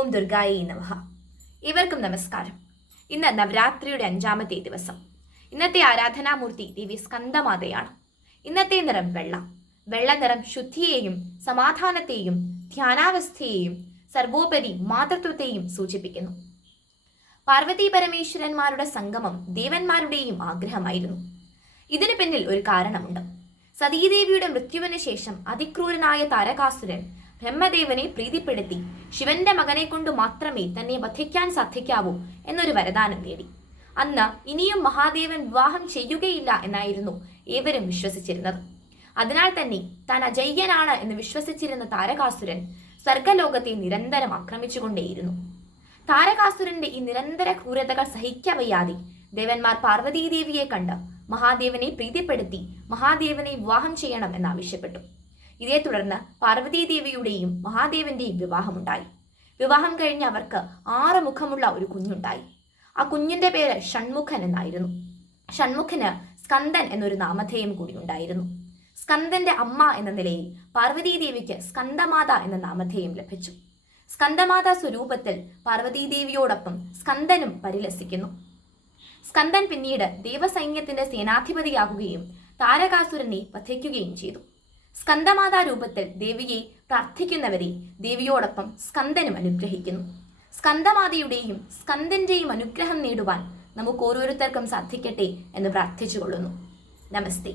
ഓം ദുർഗായേ നമഃ. ഇവർക്കും നമസ്കാരം. ഇന്ന് നവരാത്രിയുടെ 5-ാമത്തെ ദിവസം. ഇന്നത്തെ ആരാധനാമൂർത്തി ദേവി സ്കന്ദമാതയാണ്. ഇന്നത്തെ നിറം വെള്ള. വെള്ള നിറം ശുദ്ധിയെയും സമാധാനത്തെയും ധ്യാനാവസ്ഥയെയും സർവോപരി മാതൃത്വത്തെയും സൂചിപ്പിക്കുന്നു. പാർവതി പരമേശ്വരന്മാരുടെ സംഗമം ദേവന്മാരുടെയും ആഗ്രഹമായിരുന്നു. ഇതിനു പിന്നിൽ ഒരു കാരണമുണ്ട്. സതീദേവിയുടെ മൃത്യുവിന് ശേഷം അതിക്രൂരനായ താരകാസുരൻ ബ്രഹ്മദേവനെ പ്രീതിപ്പെടുത്തി ശിവന്റെ മകനെ കൊണ്ട് മാത്രമേ തന്നെ വധിക്കാൻ സാധിക്കാവൂ എന്നൊരു വരദാനം നേടി. അന്ന് ഇനിയും മഹാദേവൻ വിവാഹം ചെയ്യുകയില്ല എന്നായിരുന്നു ഏവരും വിശ്വസിച്ചിരുന്നത്. അതിനാൽ തന്നെ താൻ അജയ്യനാണ് എന്ന് വിശ്വസിച്ചിരുന്ന താരകാസുരൻ സ്വർഗലോകത്തെ നിരന്തരം ആക്രമിച്ചുകൊണ്ടേയിരുന്നു. താരകാസുരന്റെ ഈ നിരന്തര ക്രൂരതകൾ സഹിക്കവയ്യാതെ ദേവന്മാർ പാർവതീദേവിയെ കണ്ട് മഹാദേവനെ പ്രീതിപ്പെടുത്തി മഹാദേവനെ വിവാഹം ചെയ്യണം എന്നാവശ്യപ്പെട്ടു. ഇതേ തുടർന്ന് പാർവതീദേവിയുടെയും മഹാദേവന്റെയും വിവാഹമുണ്ടായി. വിവാഹം കഴിഞ്ഞ് അവർക്ക് 6 മുഖമുള്ള ഒരു കുഞ്ഞുണ്ടായി. ആ കുഞ്ഞിന്റെ പേര് ഷൺമുഖൻ എന്നായിരുന്നു. ഷൺമുഖന് സ്കന്ദൻ എന്നൊരു നാമധേയം കൂടി ഉണ്ടായിരുന്നു. സ്കന്ദന്റെ അമ്മ എന്ന നിലയിൽ പാർവതീദേവിക്ക് സ്കന്ദമാത എന്ന നാമധേയം ലഭിച്ചു. സ്കന്ദമാത സ്വരൂപത്തിൽ പാർവതീദേവിയോടൊപ്പം സ്കന്ദനും പരിലസിക്കുന്നു. സ്കന്ദൻ പിന്നീട് ദേവസൈന്യത്തിന്റെ സേനാധിപതിയാകുകയും താരകാസുരനെ വധിക്കുകയും ചെയ്തു. സ്കന്ദമാതാ രൂപത്തിൽ ദേവിയെ പ്രാർത്ഥിക്കുന്നവരെ ദേവിയോടൊപ്പം സ്കന്ദനും അനുഗ്രഹിക്കുന്നു. സ്കന്ദമാതയുടെയും സ്കന്ദന്റെയും അനുഗ്രഹം നേടുവാൻ നമുക്ക് ഓരോരുത്തർക്കും സാധിക്കട്ടെ എന്ന് പ്രാർത്ഥിച്ചുകൊള്ളുന്നു. നമസ്തേ.